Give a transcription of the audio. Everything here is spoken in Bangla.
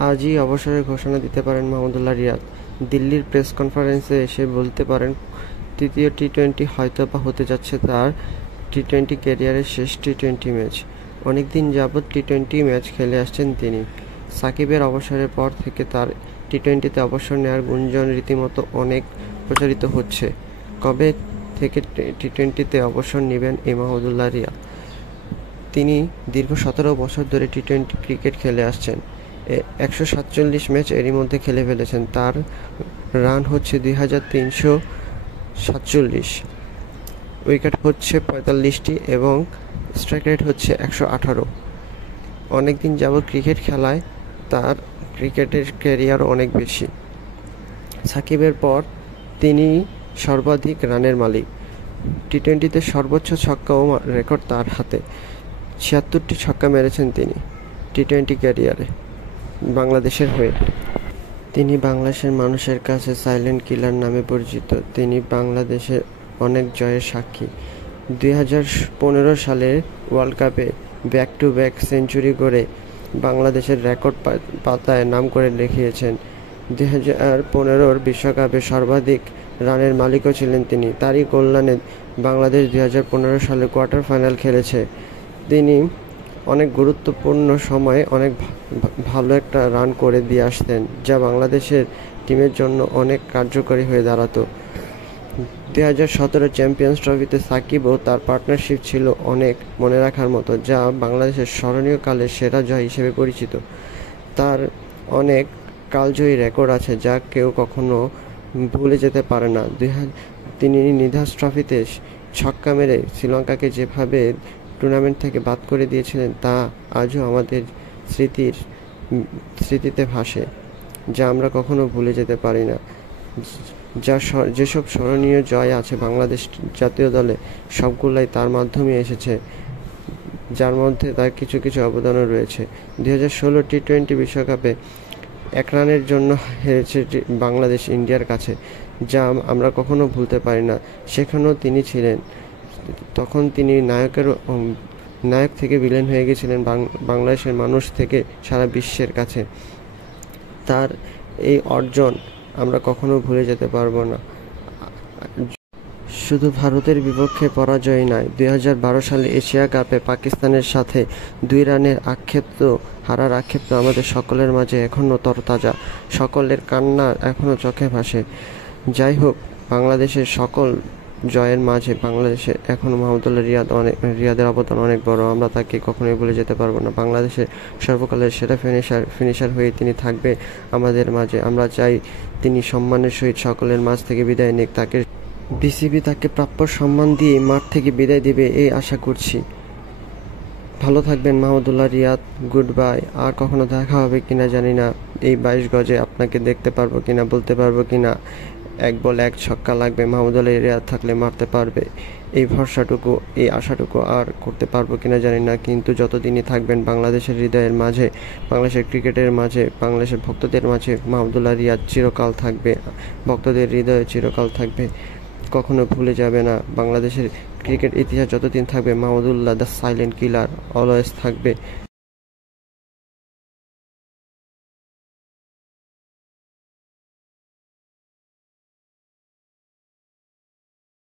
আজই অবসরের ঘোষণা দিতে পারেন মাহমুদুল্লাহ রিয়াদ। দিল্লির প্রেস কনফারেন্সে এসে বলতে পারেন, তৃতীয় টি-টোয়েন্টি হয়তোবা হতে যাচ্ছে তার টি-টোয়েন্টি ক্যারিয়ারের শেষ টি-টোয়েন্টি ম্যাচ। অনেকদিন যাবৎ টি-টোয়েন্টি ম্যাচ খেলে আসছেন তিনি। সাকিবের অবসরের পর থেকে তার টি-টোয়েন্টিতে অবসর নেওয়ার গুঞ্জন রীতিমতো অনেক প্রচারিত হচ্ছে। কবে থেকে টি-টোয়েন্টিতে অবসর নেবেন এই মাহমুদুল্লাহ রিয়াদ? তিনি দীর্ঘ ১৭ বছর ধরে টি-টোয়েন্টি ক্রিকেট খেলে আসছেন। ১৪৭ ম্যাচ এরই মধ্যে খেলে ফেলেছেন। তার রান হচ্ছে ২৩৪৭, উইকেট হচ্ছে ৪৫টি এবং স্ট্রাইক রেট হচ্ছে ১১৮। অনেকদিন যাবৎ ক্রিকেট খেলায় তার ক্রিকেটের ক্যারিয়ার অনেক বেশি। সাকিবের পর তিনি সর্বাধিক রানের মালিক। টি-টোয়েন্টিতে সর্বোচ্চ ছক্কাও রেকর্ড তার হাতে। ৭৬টি ছক্কা মেরেছেন তিনি টি-টোয়েন্টি ক্যারিয়ারে বাংলাদেশের হয়ে। তিনি বাংলাদেশের মানুষের কাছে সাইলেন্ট কিলার নামে পরিচিত। তিনি বাংলাদেশের অনেক জয়ের সাক্ষী। ২০১৫ সালের ওয়ার্ল্ড কাপে ব্যাক টু ব্যাক সেঞ্চুরি করে বাংলাদেশের রেকর্ড পাতায় নাম করে লিখিয়েছেন। ২০১৫ বিশ্বকাপে সর্বাধিক রানের মালিকও ছিলেন তিনি। তারই কল্যাণে বাংলাদেশ ২০১৫ সালে কোয়ার্টার ফাইনাল খেলেছে। তিনি অনেক গুরুত্বপূর্ণ সময়ে অনেক ভালো একটা রান করে দিয়ে আসতেন, যা বাংলাদেশের টিমের জন্য অনেক কার্যকরী হয়ে দাঁড়াতো। ২০১৭ চ্যাম্পিয়ন্স ট্রফিতে সাকিব ও তার পার্টনারশিপ ছিল অনেক মনে রাখার মতো, যা বাংলাদেশের স্মরণীয় কালের সেরা জয় হিসেবে পরিচিত। তার অনেক কালজয়ী রেকর্ড আছে, যা কেউ কখনো ভুলে যেতে পারে না। তিনি নিধাস ট্রফিতে ছক্কা মেরে শ্রীলঙ্কাকে যেভাবে টুর্নামেন্ট থেকে বাদ করে দিয়েছিলেন, তা আজও আমাদের স্মৃতিতে ভাসে, যা আমরা কখনো ভুলে যেতে পারি না। যেসব স্মরণীয় জয় আছে বাংলাদেশ জাতীয় দলে, সবগুলাই তার মাধ্যমে এসেছে, যার মধ্যে তার কিছু কিছু অবদানও রয়েছে। ২০১৬ টি-টোয়েন্টি বিশ্বকাপে ১ রানের জন্য হেরেছে বাংলাদেশ ইন্ডিয়ার কাছে, যা আমরা কখনো ভুলতে পারি না। সেখানেও তিনি ছিলেন। তখন তিনি নায়ক থেকে ভিলেন হয়ে গেছিলেন বাংলাদেশের মানুষ থেকে সারা বিশ্বের কাছে। তার এই অর্জন আমরা কখনো ভুলে যেতে পারবো না। শুধু ভারতের বিপক্ষে পরাজয় নয়, ২০১২ সালে এশিয়া কাপে পাকিস্তানের সাথে ২ রানের হারার আক্ষেপ তো আমাদের সকলের মাঝে এখনও তরতাজা। সকলের কান্না এখনও চোখে ভাসে। যাই হোক, বাংলাদেশের সকল জয়ের মাঝে বাংলাদেশের এখনও মাহমুদুল্লাহ রিয়াদের অবদান অনেক বড়। আমরা তাকে কখনোই ভুলে যেতে পারবো না। বাংলাদেশের সর্বকালের সেরা ফিনিশার হয়ে তিনি থাকবে আমাদের মাঝে। আমরা চাই তিনি সম্মানের সহিত সকলের মাঝ থেকে বিদায় নিক। বিসিবি তাকে প্রাপ্য সম্মান দিয়ে মাঠ থেকে বিদায় দিবে এই আশা করছি। ভালো থাকবেন মাহমুদুল্লাহ রিয়াদ। Goodbye. আর কখনো দেখা হবে কিনা জানি না। এই ২২ গজে আপনাকে দেখতে পারবো কিনা, বলতে পারবো কিনা। ১ বলে ১ ছক্কা লাগবে, মাহমুদুল্লাহ রিয়াদ থাকলে মারতে পারবে, এই ভরসাটুকু, এই আশাটুকু আর করতে পারবো কিনা জানি না। কিন্তু যতদিনই থাকবেন বাংলাদেশের হৃদয়ের মাঝে, বাংলাদেশের ক্রিকেটের মাঝে, বাংলাদেশের ভক্তদের মাঝে মাহমুদুল্লাহ রিয়াদ চিরকাল থাকবে, ভক্তদের হৃদয়ে চিরকাল থাকবে। কখনো ভুলে যাবে না। বাংলাদেশের ক্রিকেট ইতিহাস যতদিন থাকবে, Mahmudullah the silent killer always থাকবে।